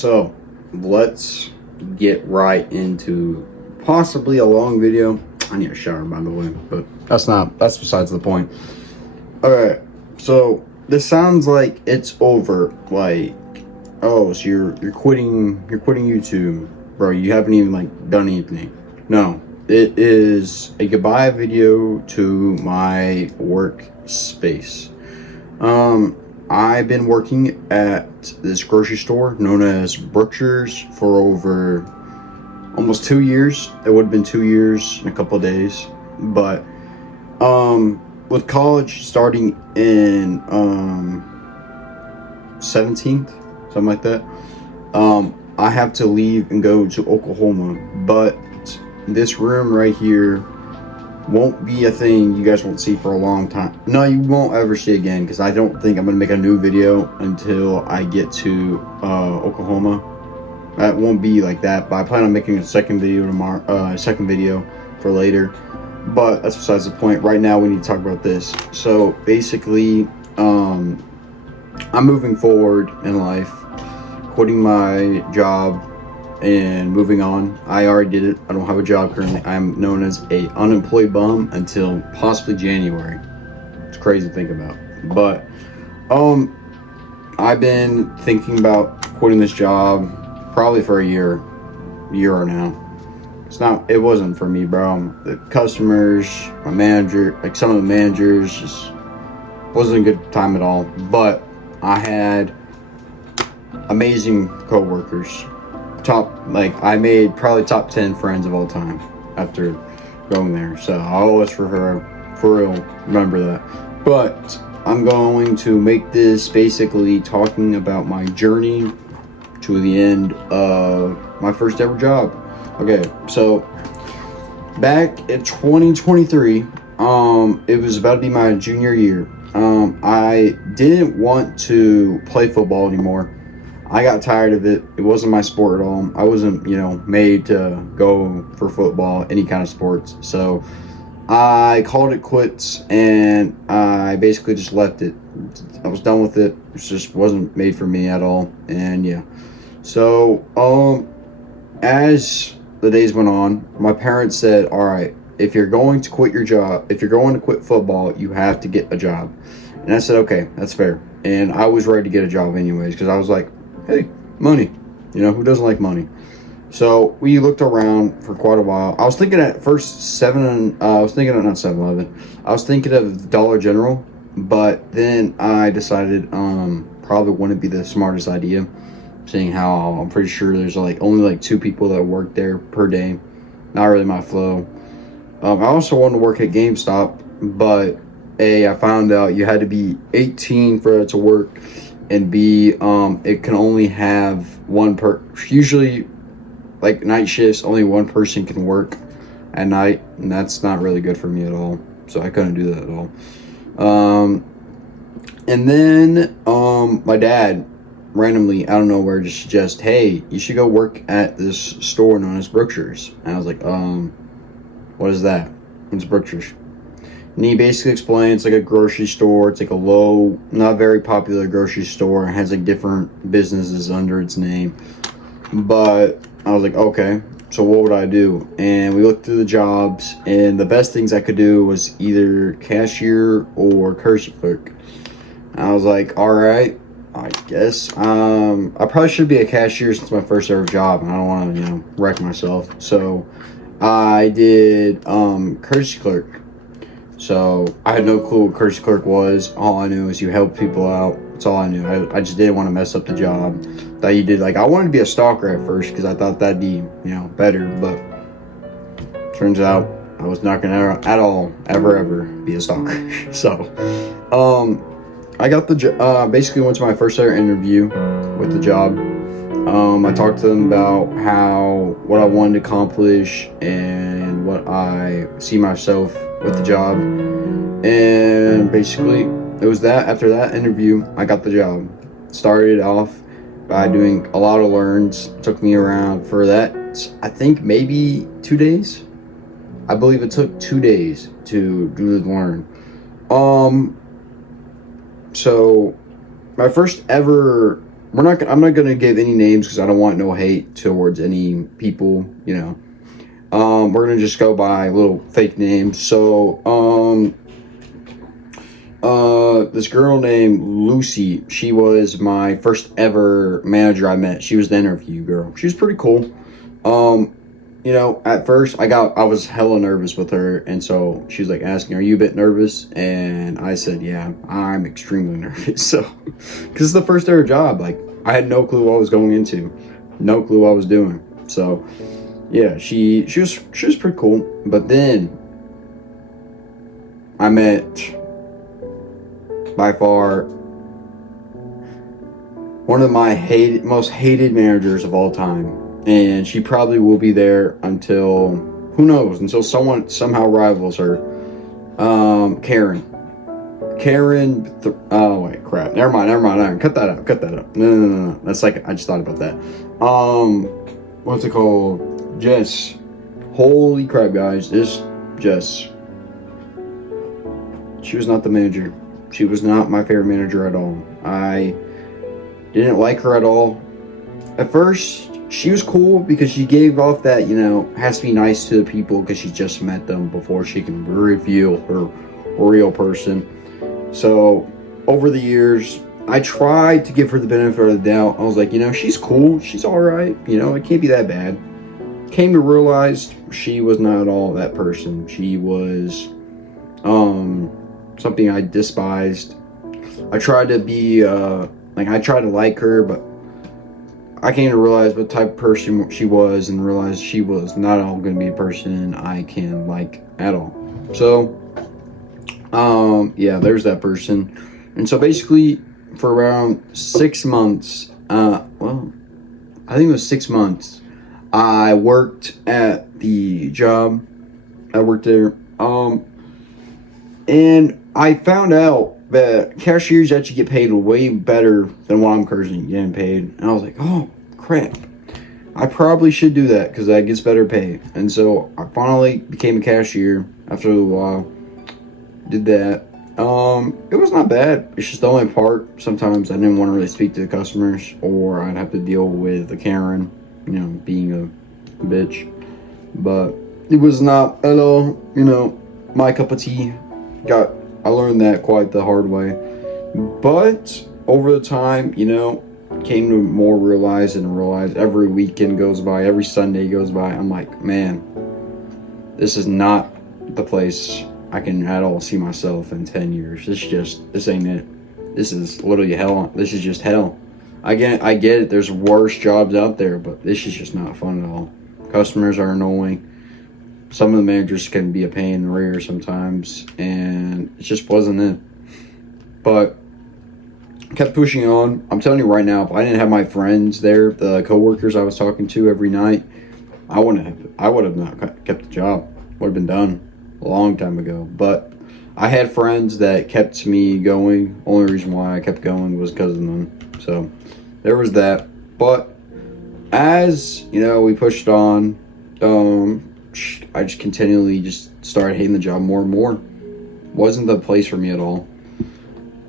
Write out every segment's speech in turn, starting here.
So let's get right into possibly a long video. I need a shower, by the way, but that's besides the point. All right, so this sounds like it's over. Like, oh, so you're quitting YouTube, bro. You haven't even like done anything. No, it is a goodbye video to my workspace. I've been working at this grocery store known as Brookshire's for over almost 2 years. It would have been 2 years in a couple of days, but with college starting in 17th, something like that, I have to leave and go to Oklahoma. But this room right here won't be a thing you guys won't see for a long time. No, you won't ever see again, because I don't think I'm gonna make a new video until I get to Oklahoma. That won't be like that, but I plan on making a second video tomorrow, second video for later. But that's besides the point. Right now we need to talk about this. So basically, I'm moving forward in life, quitting my job and moving on. I already did it. I don't have a job currently. I'm known as a unemployed bum until possibly January. It's crazy to think about. But I've been thinking about quitting this job probably for a year now. It wasn't for me, bro. The customers, my manager, like some of the managers, just wasn't a good time at all. But I had amazing coworkers. I made probably top 10 friends of all time after going there. So I'll always for real remember that. But I'm going to make this basically talking about my journey to the end of my first ever job. Okay, so back in 2023, it was about to be my junior year. I didn't want to play football anymore. I got tired of it. It wasn't my sport at all. I wasn't, made to go for football, any kind of sports. So I called it quits, and I basically just left it. I was done with it. It just wasn't made for me at all. And yeah. So, as the days went on, my parents said, all right, if you're going to quit your job, if you're going to quit football, you have to get a job. And I said, okay, that's fair. And I was ready to get a job anyways, because I was like, hey, money. Who doesn't like money? So we looked around for quite a while. I was thinking at first not 7-Eleven. I was thinking of Dollar General, but then I decided probably wouldn't be the smartest idea, seeing how I'm pretty sure there's only 2 people that work there per day. Not really my flow. I also wanted to work at GameStop, but A, I found out you had to be 18 for it to work, and B, it can only have usually night shifts, only one person can work at night, and that's not really good for me at all. So I couldn't do that at all. And then my dad randomly out of nowhere just suggest, hey, you should go work at this store known as Brookshire's. And I was like, what is that? What's Brookshire's? And he basically explained it's like a grocery store. It's like a low, not very popular grocery store. It has different businesses under its name. But I was like, okay, so what would I do? And we looked through the jobs, and the best things I could do was either cashier or courtesy clerk. And I was like, all right, I guess I probably should be a cashier since my first ever job, and I don't want to wreck myself. So I did courtesy clerk. So I had no clue what courtesy clerk was. All I knew is you help people out. That's all I knew. I just didn't want to mess up the job that you did. I wanted to be a stalker at first because I thought that'd be better, but turns out I was not gonna at all ever be a stalker. So I got the job. Basically went to my first ever interview with the job. I talked to them about what I wanted to accomplish and what I see myself with the job, and basically it was that. After that interview, I got the job. Started off by doing a lot of learns. Took me around for that, I think maybe 2 days. I believe it took 2 days to do the learn. So my first ever I'm not gonna give any names because I don't want no hate towards any people. We're gonna just go by little fake names. So this girl named Lucy, she was my first ever manager I met. She was the interview girl. She was pretty cool. At first I was hella nervous with her, and so she was like asking, "Are you a bit nervous?" And I said, "Yeah, I'm extremely nervous." So, because it's the first ever job, like I had no clue what I was going into, no clue what I was doing. So, yeah, she was pretty cool. But then I met by far one of my most hated managers of all time. And she probably will be there until, who knows, until someone somehow rivals her. Karen. Oh, wait, crap. Never mind. Cut that out. No. That's like, I just thought about that. What's it called? Jess. Holy crap, guys. This Jess. She was not the manager. She was not my favorite manager at all. I didn't like her at all. At first, she was cool because she gave off that, has to be nice to the people because she just met them before she can reveal her real person. So, over the years, I tried to give her the benefit of the doubt. I was like, she's cool. She's alright. It can't be that bad. Came to realize she was not at all that person. She was something I despised. I tried to be, I tried to like her, but I came to realize what type of person she was and realized she was not all going to be a person I can like at all. So, yeah, there's that person. And so basically for around 6 months, I think it was 6 months, I worked at the job. I worked there. And I found out that cashiers actually get paid way better than what I'm currently getting paid. And I was like, oh, crap. I probably should do that because that gets better pay. And so I finally became a cashier after a while. Did that. It was not bad. It's just the only part. Sometimes I didn't want to really speak to the customers, or I'd have to deal with a Karen, being a bitch. But it was not at all, my cup of tea. I learned that quite the hard way. But over the time, came to more realize every weekend goes by, every Sunday goes by. I'm like, man, this is not the place I can at all see myself in 10 years. This ain't it. This is literally hell. This is just hell. I get it. There's worse jobs out there, but this is just not fun at all. Customers are annoying. Some of the managers can be a pain in the rear sometimes, and it just wasn't it. But kept pushing on. I'm telling you right now, if I didn't have my friends there, the coworkers I was talking to every night, I would have not kept the job. Would have been done a long time ago. But I had friends that kept me going. Only reason why I kept going was because of them. So there was that. But as we pushed on, I just continually just started hating the job more and more. Wasn't the place for me at all.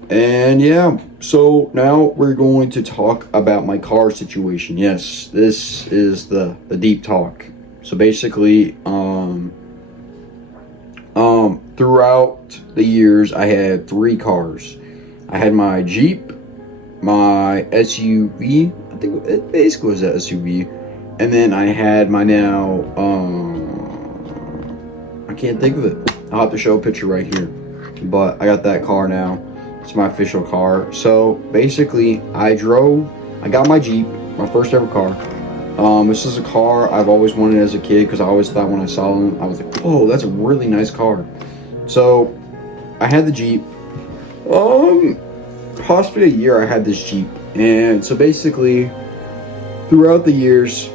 And yeah, so now we're going to talk about my car situation. Yes, this is the deep talk. So basically, throughout the years, I had 3 cars. I had my Jeep, my SUV. I think it basically was an SUV. And then I had my now, I can't think of it. I'll have to show a picture right here. But I got that car now. It's my official car. So basically, I got my Jeep, my first ever car. This is a car I've always wanted as a kid because I always thought when I saw them, I was like, whoa, that's a really nice car. So I had the Jeep. Possibly a year I had this Jeep. And so basically, throughout the years,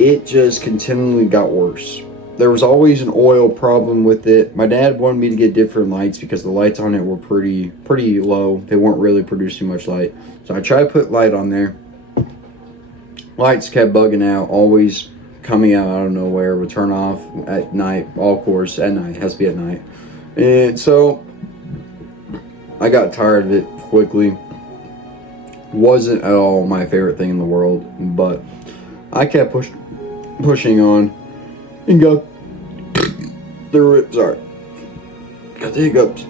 it just continually got worse. There was always an oil problem with it. My dad wanted me to get different lights because the lights on it were pretty low. They weren't really producing much light. So I tried to put light on there. Lights kept bugging out, always coming out of nowhere. Would turn off at night. All course at night. It has to be at night. And so I got tired of it quickly. wasn't at all my favorite thing in the world, but I kept pushing on and got through it. Sorry, got the hiccups,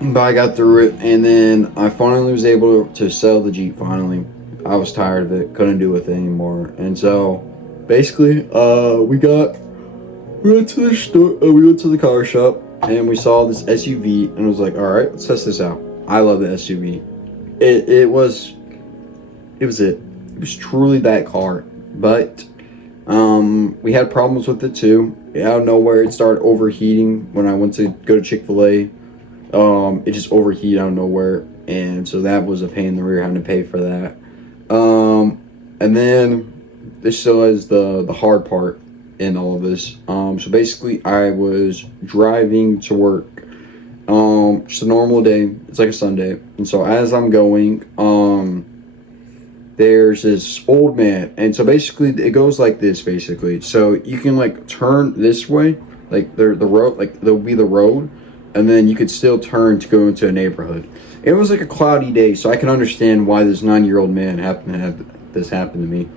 but I got through it, and then I finally was able to sell the Jeep. Finally, I was tired of it, couldn't do with it anymore, and so basically, we went to the store. We went to the car shop, and we saw this SUV, and was like, all right, let's test this out. I love the SUV. It was truly that car, but we had problems with it too. Out of nowhere, it started overheating when I went to go to Chick-fil-A. It just overheated out of nowhere, and so that was a pain in the rear, having to pay for that. And then this still is the hard part in all of this. So basically, I was driving to work. Just a normal day. It's like a Sunday, and so as I'm going, there's this old man, and so basically it goes like this. Basically, so you can like turn this way, like the road, like there'll be the road, and then you could still turn to go into a neighborhood. It was like a cloudy day, so I can understand why this 9-year-old man happened to have this happen to me.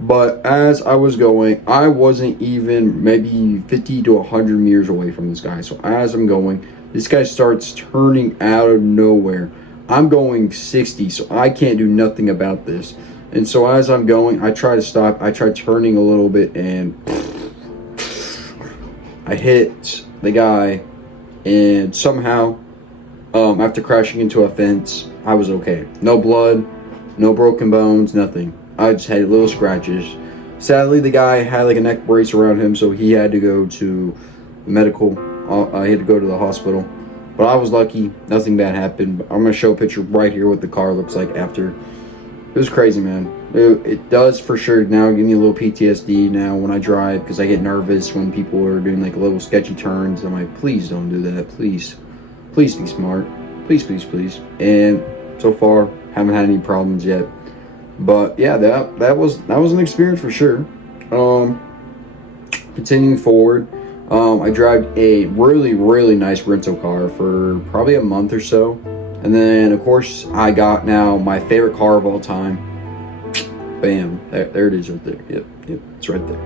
But as I was going, I wasn't even maybe 50 to 100 meters away from this guy. So as I'm going, this guy starts turning out of nowhere. I'm going 60, so I can't do nothing about this. And so as I'm going, I try to stop. I try turning a little bit, and I hit the guy. And somehow, after crashing into a fence, I was okay. No blood, no broken bones, nothing. I just had little scratches. Sadly, the guy had like a neck brace around him, so he had to go to medical. He had to go to the hospital. But I was lucky. Nothing bad happened. I'm going to show a picture right here what the car looks like after. It was crazy, man. It does for sure now give me a little PTSD now when I drive, because I get nervous when people are doing like little sketchy turns. I'm like, please don't do that. Please. Please be smart. Please, please, please. And so far, haven't had any problems yet. But yeah, that was an experience for sure. Continuing forward, I drive a really, really nice rental car for probably a month or so. And then, of course, I got now my favorite car of all time. Bam. There it is right there. Yep, it's right there.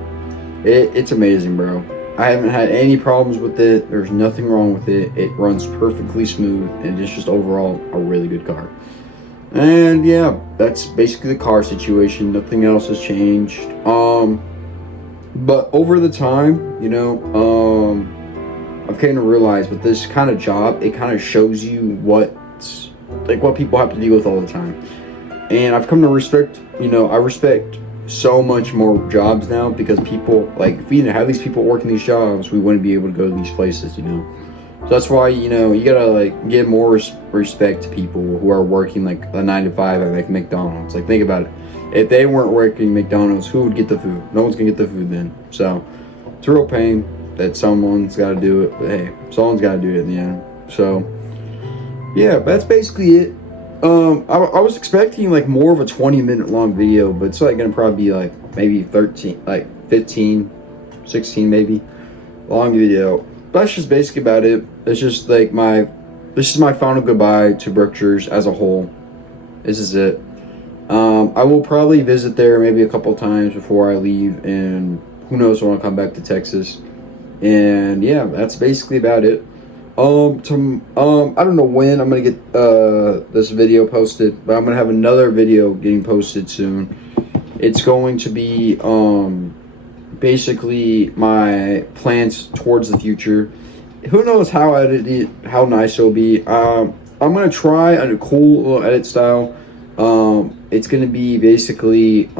It's amazing, bro. I haven't had any problems with it. There's nothing wrong with it. It runs perfectly smooth, and it's just overall a really good car. And yeah, that's basically the car situation. Nothing else has changed. But over the time, I've come to realize with this kind of job, it kind of shows you what people have to deal with all the time. And I've come to respect, I respect so much more jobs now, because people, like, if we didn't have these people working these jobs, we wouldn't be able to go to these places, So that's why, you gotta, like, give more respect to people who are working, like, a 9 to 5 at, like, McDonald's. Like, think about it. If they weren't working McDonald's, who would get the food? No one's gonna get the food then. So, it's a real pain that someone's gotta do it. But, hey, someone's gotta do it in the end. So, yeah, that's basically it. I was expecting, like, more of a 20-minute long video, but it's, like, gonna probably be, like, maybe 15, 16 maybe, long video. That's just basically about it. It's just like this is my final goodbye to Brookshires as a whole. This is it. I will probably visit there maybe a couple times before I leave, and who knows when I'll come back to Texas. And yeah, that's basically about it. I don't know when I'm gonna get this video posted, but I'm gonna have another video getting posted soon. It's going to be basically my plans towards the future. Who knows how nice it'll be. I'm gonna try a cool little edit style. It's gonna be basically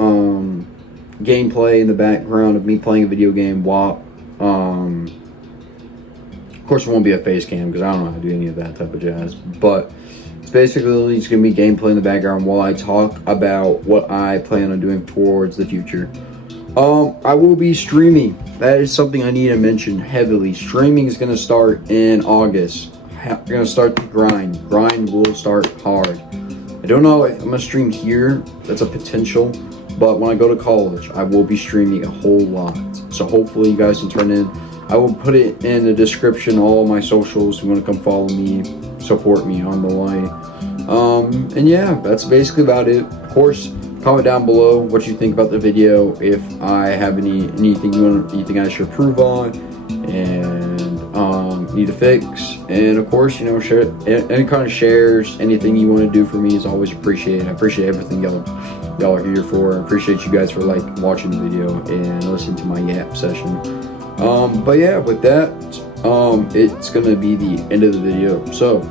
gameplay in the background of me playing a video game while of course it won't be a face cam because I don't know how to do any of that type of jazz, but it's basically just gonna be gameplay in the background while I talk about what I plan on doing towards the future. I will be streaming. That is something I need to mention heavily. Streaming is gonna start in August. I'm gonna start the grind. Grind will start hard. I don't know if I'm gonna stream here. That's a potential. But when I go to college, I will be streaming a whole lot. So hopefully you guys can turn in. I will put it in the description, all my socials. If you want to come follow me, support me on the way. And yeah, that's basically about it. Of course, comment down below what you think about the video, if I have anything you think I should improve on and need to fix. And of course, you know, share any kind of shares, anything you want to do for me is always appreciated. I appreciate everything y'all are here for. I appreciate you guys for like watching the video and listening to my yap session. But yeah, with that, it's gonna be the end of the video. So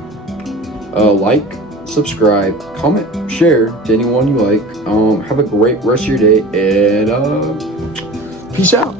like, subscribe, comment, share to anyone you like. Have a great rest of your day, and peace out.